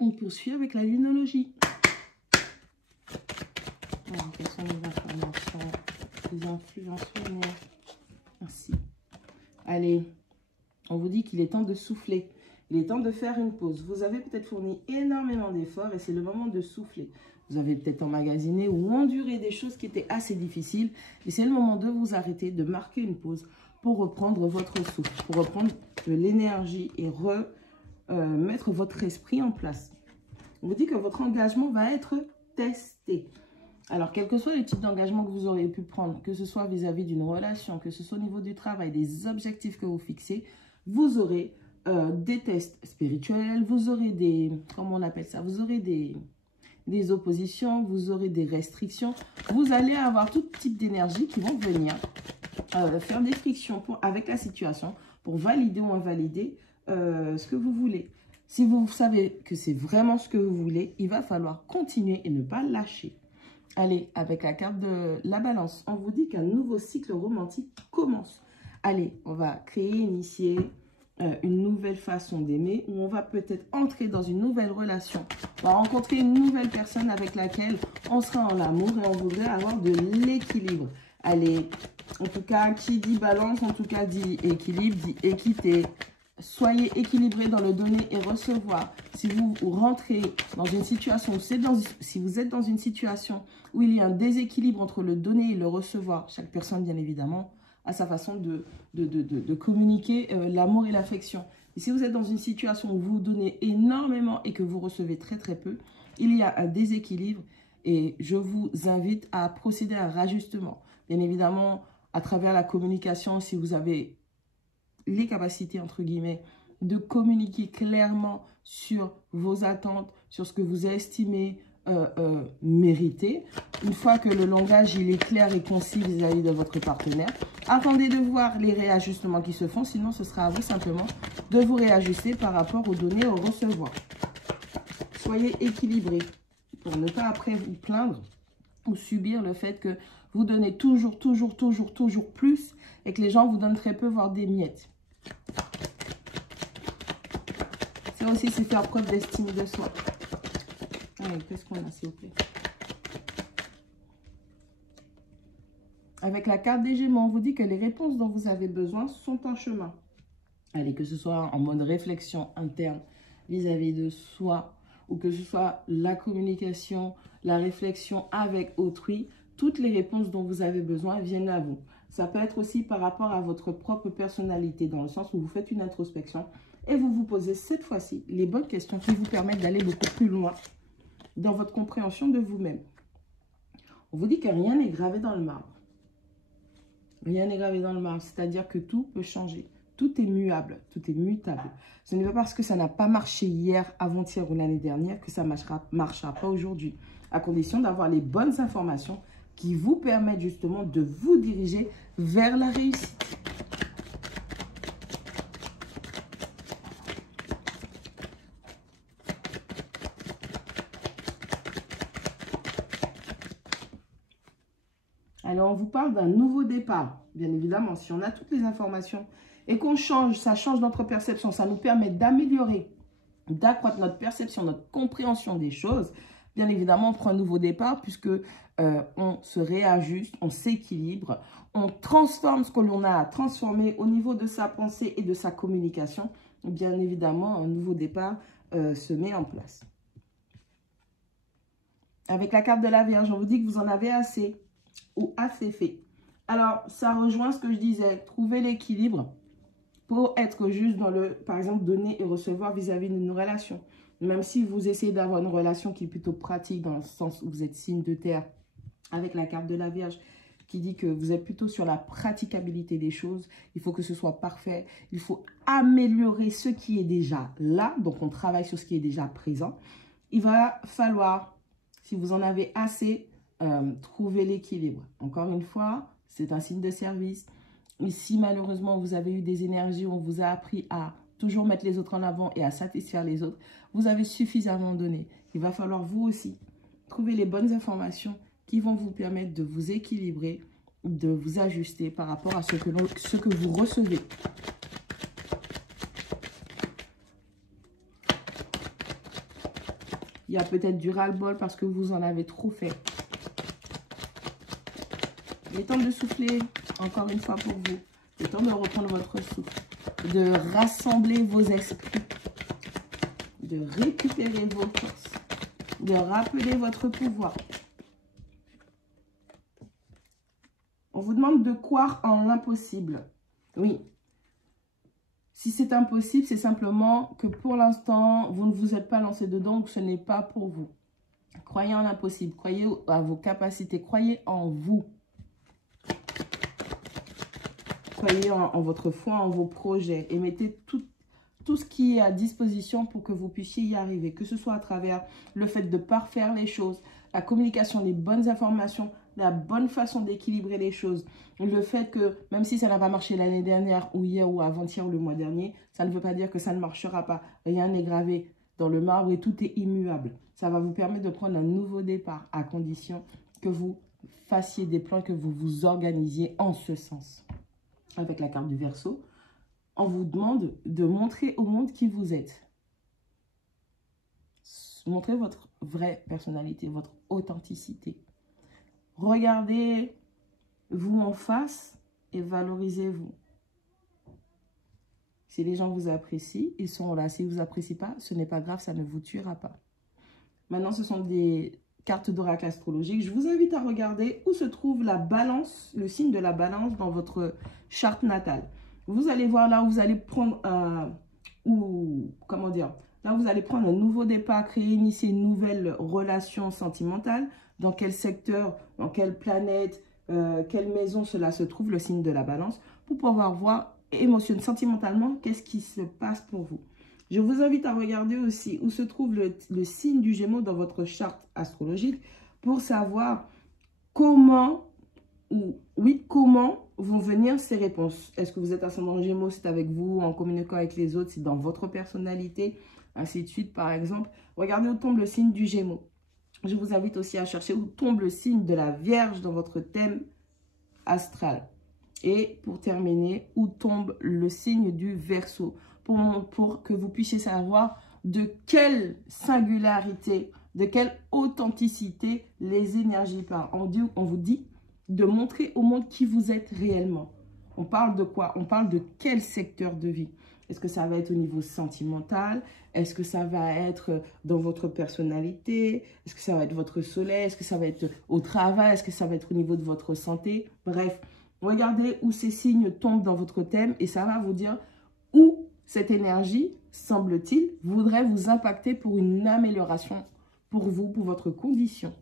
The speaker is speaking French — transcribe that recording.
On poursuit avec la lunologie. Alors, quelles sont les informations, les influences lunaires? Merci. Allez, on vous dit qu'il est temps de souffler. Il est temps de faire une pause. Vous avez peut-être fourni énormément d'efforts et c'est le moment de souffler. Vous avez peut-être emmagasiné ou enduré des choses qui étaient assez difficiles. Et c'est le moment de vous arrêter, de marquer une pause pour reprendre votre souffle, pour reprendre de l'énergie et mettre votre esprit en place. On vous dit que votre engagement va être testé. Alors, quels que soient les types d'engagement que vous auriez pu prendre, que ce soit vis-à-vis d'une relation, que ce soit au niveau du travail, des objectifs que vous fixez, vous aurez des tests spirituels, vous aurez des, comment on appelle ça, vous aurez des oppositions, vous aurez des restrictions. Vous allez avoir tout type d'énergie qui vont venir faire des frictions avec la situation pour valider ou invalider ce que vous voulez. Si vous savez que c'est vraiment ce que vous voulez, il va falloir continuer et ne pas lâcher. Allez, avec la carte de la balance, on vous dit qu'un nouveau cycle romantique commence. Allez, on va créer, initier une nouvelle façon d'aimer, où on va peut-être entrer dans une nouvelle relation. On va rencontrer une nouvelle personne avec laquelle on sera en amour et on voudrait avoir de l'équilibre. Allez, en tout cas, qui dit balance, en tout cas dit équilibre, dit équité. Soyez équilibré dans le donner et recevoir. Si vous rentrez dans une situation, si vous êtes dans une situation où il y a un déséquilibre entre le donner et le recevoir, chaque personne, bien évidemment, a sa façon de communiquer l'amour et l'affection. Et si vous êtes dans une situation où vous donnez énormément et que vous recevez très très peu, il y a un déséquilibre et je vous invite à procéder à un rajustement. Bien évidemment, à travers la communication, si vous avez les capacités, entre guillemets, de communiquer clairement sur vos attentes, sur ce que vous estimez mériter. Une fois que le langage il est clair et concis vis-à-vis de votre partenaire, attendez de voir les réajustements qui se font, sinon ce sera à vous simplement de vous réajuster par rapport au donner et au recevoir. Soyez équilibré pour ne pas après vous plaindre ou subir le fait que vous donnez toujours plus et que les gens vous donnent très peu, voire des miettes. C'est aussi faire preuve d'estime de soi. Allez, qu'est-ce qu'on a, s'il vous plaît? Avec la carte des Gémeaux, on vous dit que les réponses dont vous avez besoin sont en chemin. Allez, que ce soit en mode réflexion interne vis-à-vis de soi, ou que ce soit la communication, la réflexion avec autrui, toutes les réponses dont vous avez besoin viennent à vous. Ça peut être aussi par rapport à votre propre personnalité, dans le sens où vous faites une introspection et vous vous posez cette fois-ci les bonnes questions qui vous permettent d'aller beaucoup plus loin dans votre compréhension de vous-même. On vous dit que rien n'est gravé dans le marbre. Rien n'est gravé dans le marbre, c'est-à-dire que tout peut changer. Tout est muable, tout est mutable. Ce n'est pas parce que ça n'a pas marché hier, avant-hier ou l'année dernière que ça ne marchera pas aujourd'hui. À condition d'avoir les bonnes informations qui vous permettent justement de vous diriger vers la réussite. Alors, on vous parle d'un nouveau départ. Bien évidemment, si on a toutes les informations et qu'on change, ça change notre perception, ça nous permet d'améliorer, d'accroître notre perception, notre compréhension des choses. Bien évidemment, on prend un nouveau départ puisque on se réajuste, on s'équilibre, on transforme ce que l'on a à transformer au niveau de sa pensée et de sa communication. Bien évidemment, un nouveau départ se met en place. Avec la carte de la Vierge, on vous dit que vous en avez assez ou assez fait. Alors, ça rejoint ce que je disais, trouver l'équilibre pour être juste dans le, par exemple, donner et recevoir vis-à-vis d'une relation. Même si vous essayez d'avoir une relation qui est plutôt pratique, dans le sens où vous êtes signe de terre, avec la carte de la Vierge, qui dit que vous êtes plutôt sur la praticabilité des choses. Il faut que ce soit parfait. Il faut améliorer ce qui est déjà là. Donc, on travaille sur ce qui est déjà présent. Il va falloir, si vous en avez assez, trouver l'équilibre. Encore une fois, c'est un signe de service. Et si malheureusement vous avez eu des énergies où on vous a appris à toujours mettre les autres en avant et à satisfaire les autres, vous avez suffisamment donné. Il va falloir vous aussi trouver les bonnes informations qui vont vous permettre de vous équilibrer, de vous ajuster par rapport à ce que vous recevez. Il y a peut-être du ras-le-bol parce que vous en avez trop fait. Il est temps de souffler, encore une fois pour vous. Il est temps de reprendre votre souffle, de rassembler vos esprits, de récupérer vos forces, de rappeler votre pouvoir. On vous demande de croire en l'impossible. Oui. Si c'est impossible, c'est simplement que pour l'instant, vous ne vous êtes pas lancé dedans, donc ce n'est pas pour vous. Croyez en l'impossible, croyez à vos capacités, croyez en vous. Croyez en votre foi, en vos projets et mettez tout ce qui est à disposition pour que vous puissiez y arriver. Que ce soit à travers le fait de parfaire les choses, la communication des bonnes informations, la bonne façon d'équilibrer les choses. Le fait que, même si ça n'a pas marché l'année dernière ou hier ou avant-hier ou le mois dernier, ça ne veut pas dire que ça ne marchera pas. Rien n'est gravé dans le marbre et tout est immuable. Ça va vous permettre de prendre un nouveau départ à condition que vous fassiez des plans, que vous vous organisiez en ce sens. Avec la carte du Verseau, on vous demande de montrer au monde qui vous êtes. Montrez votre vraie personnalité, votre authenticité. Regardez-vous en face et valorisez-vous. Si les gens vous apprécient, ils sont là. S'ils ne vous apprécient pas, ce n'est pas grave, ça ne vous tuera pas. Maintenant, ce sont des cartes d'oracle astrologique. Je vous invite à regarder où se trouve la balance, le signe de la balance dans votre charte natale. Vous allez voir là où vous allez prendre là où vous allez prendre un nouveau départ, créer, initier une nouvelle relation sentimentale. Dans quel secteur, dans quelle planète, quelle maison cela se trouve, le signe de la balance, pour pouvoir voir sentimentalement qu'est-ce qui se passe pour vous. Je vous invite à regarder aussi où se trouve le signe du Gémeaux dans votre charte astrologique pour savoir comment vont venir ces réponses. Est-ce que vous êtes ascendant Gémeaux, c'est avec vous, en communiquant avec les autres, c'est dans votre personnalité, ainsi de suite par exemple. Regardez où tombe le signe du Gémeaux. Je vous invite aussi à chercher où tombe le signe de la Vierge dans votre thème astral. Et pour terminer, où tombe le signe du Verseau. Pour que vous puissiez savoir de quelle singularité, de quelle authenticité les énergies parlent. On vous dit de montrer au monde qui vous êtes réellement. On parle de quoi? On parle de quel secteur de vie? Est-ce que ça va être au niveau sentimental? Est-ce que ça va être dans votre personnalité? Est-ce que ça va être votre soleil? Est-ce que ça va être au travail? Est-ce que ça va être au niveau de votre santé? Bref, regardez où ces signes tombent dans votre thème et ça va vous dire où cette énergie, semble-t-il, voudrait vous impacter pour une amélioration pour vous, pour votre condition.